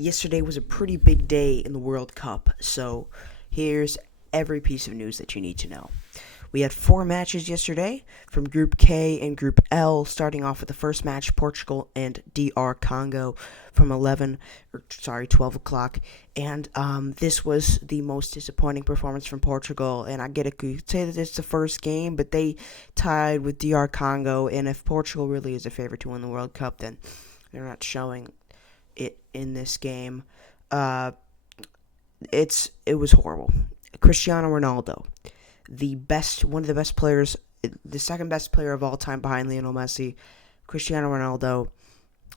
yesterday was a pretty big day in the World Cup, so here's every piece of news that you need to know. We had 4 matches yesterday from Group K and Group L, starting off with the first match, Portugal and DR Congo from 12 o'clock. And this was the most disappointing performance from Portugal. And I get it, you could say that it's the first game, but they tied with DR Congo. And if Portugal really is a favorite to win the World Cup, then they're not showing it in this game. Uh, it was horrible. Cristiano Ronaldo, one of the best players, the second best player of all time behind Lionel Messi, Cristiano Ronaldo.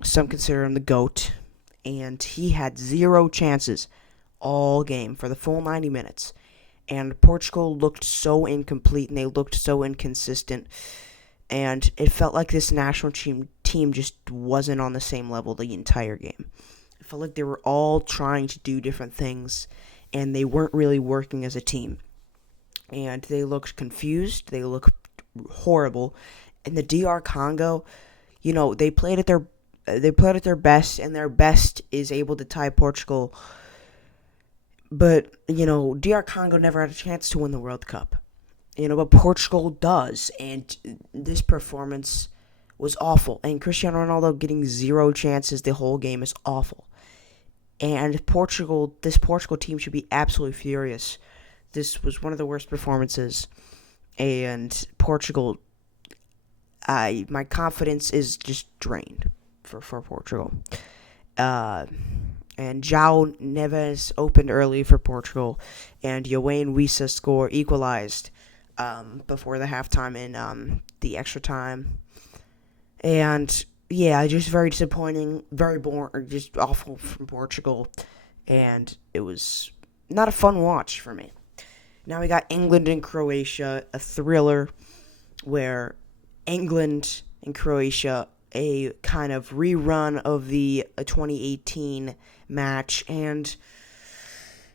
Some consider him the GOAT, and he had 0 chances all game for the full 90 minutes. And Portugal looked so incomplete, and they looked so inconsistent, and it felt like this national team just wasn't on the same level the entire game. It felt like they were all trying to do different things, and they weren't really working as a team. And they looked confused. They looked horrible. And the DR Congo, they played at their best, and their best is able to tie Portugal. But DR Congo never had a chance to win the World Cup. But Portugal does, and this performance was awful. And Cristiano Ronaldo getting 0 chances the whole game is awful. And this Portugal team should be absolutely furious. This was one of the worst performances, and Portugal, my confidence is just drained for Portugal. And João Neves opened early for Portugal, and Yoane Wissa equalized before the halftime in the extra time. And yeah, just very disappointing, very boring, just awful from Portugal, and it was not a fun watch for me. Now we got England and Croatia, a thriller where England and Croatia, a kind of rerun of the 2018 match, and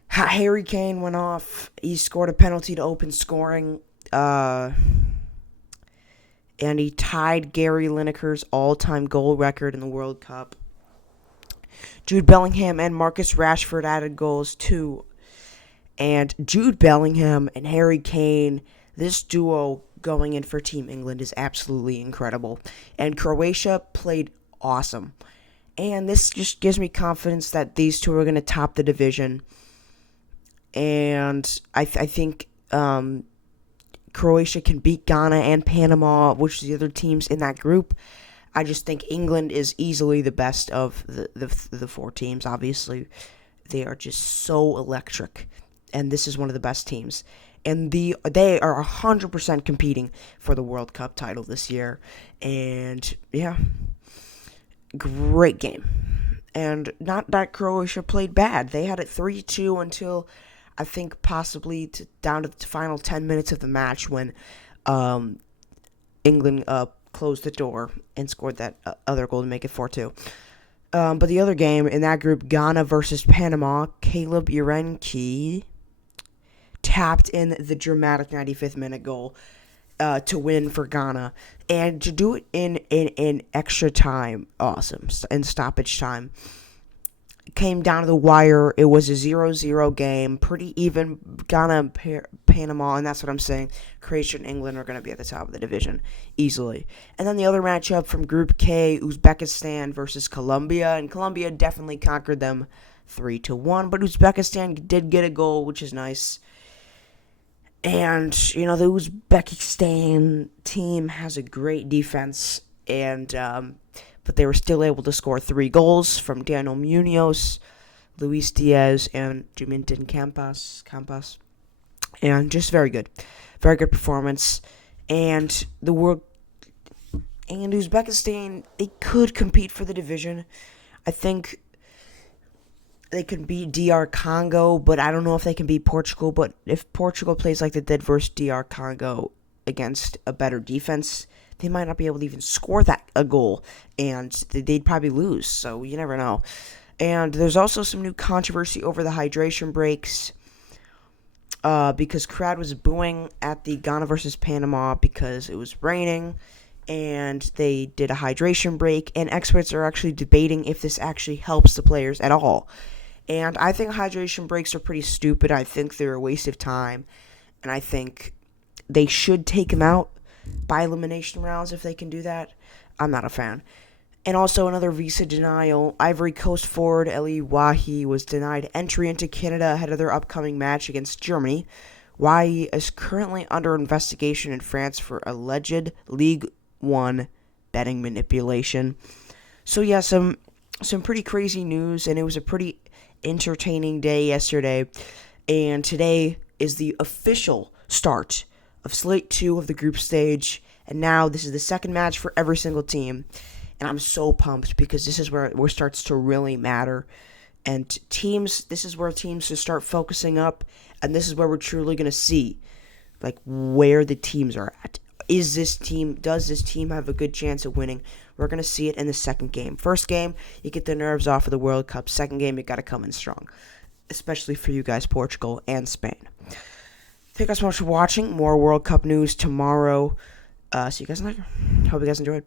Harry Kane went off. He scored a penalty to open scoring, and he tied Gary Lineker's all-time goal record in the World Cup. Jude Bellingham and Marcus Rashford added goals too. And Jude Bellingham and Harry Kane, this duo going in for Team England is absolutely incredible. And Croatia played awesome. And this just gives me confidence that these two are going to top the division. And I think Croatia can beat Ghana and Panama, which is the other teams in that group. I just think England is easily the best of the 4 teams. Obviously, they are just so electric. And this is one of the best teams. And they are 100% competing for the World Cup title this year. And, yeah, great game. And not that Croatia played bad. They had it 3-2 until, I think, possibly down to the final 10 minutes of the match when England closed the door and scored that other goal to make it 4-2. But the other game in that group, Ghana versus Panama, Caleb Urenki tapped in the dramatic 95th minute goal to win for Ghana, and to do it in extra time, awesome, in stoppage time. It came down to the wire. It was a 0-0 game, pretty even. Ghana, Panama, and that's what I'm saying. Croatia and England are going to be at the top of the division easily. And then the other matchup from Group K, Uzbekistan versus Colombia, and Colombia definitely conquered them 3-1, but Uzbekistan did get a goal, which is nice. And, the Uzbekistan team has a great defense, and but they were still able to score 3 goals from Daniel Munoz, Luis Diaz, and Juminton Campas. And just very good performance. And Uzbekistan, they could compete for the division. I think they can beat DR Congo, but I don't know if they can beat Portugal. But if Portugal plays like they did versus DR Congo against a better defense, they might not be able to even score a goal, and they'd probably lose. So you never know. And there's also some new controversy over the hydration breaks, because crowd was booing at the Ghana versus Panama because it was raining, and they did a hydration break, and experts are actually debating if this actually helps the players at all. And I think hydration breaks are pretty stupid. I think they're a waste of time, and I think they should take him out by elimination rounds if they can do that. I'm not a fan. And also another visa denial. Ivory Coast forward Eli Wahi was denied entry into Canada ahead of their upcoming match against Germany. Wahi is currently under investigation in France for alleged League One betting manipulation. So yeah, some pretty crazy news, and it was a pretty entertaining day yesterday. And today is the official start of Slate 2 of the group stage, and now this is the second match for every single team. And I'm so pumped because this is where it starts to really matter. And this is where teams should start focusing up, and this is where we're truly going to see like where the teams are at. Does this team have a good chance of winning? We're going to see it in the second game. First game, you get the nerves off of the World Cup. Second game, you got to come in strong, especially for you guys, Portugal and Spain. Thank you guys so much for watching. More World Cup news tomorrow. See you guys later. Hope you guys enjoyed.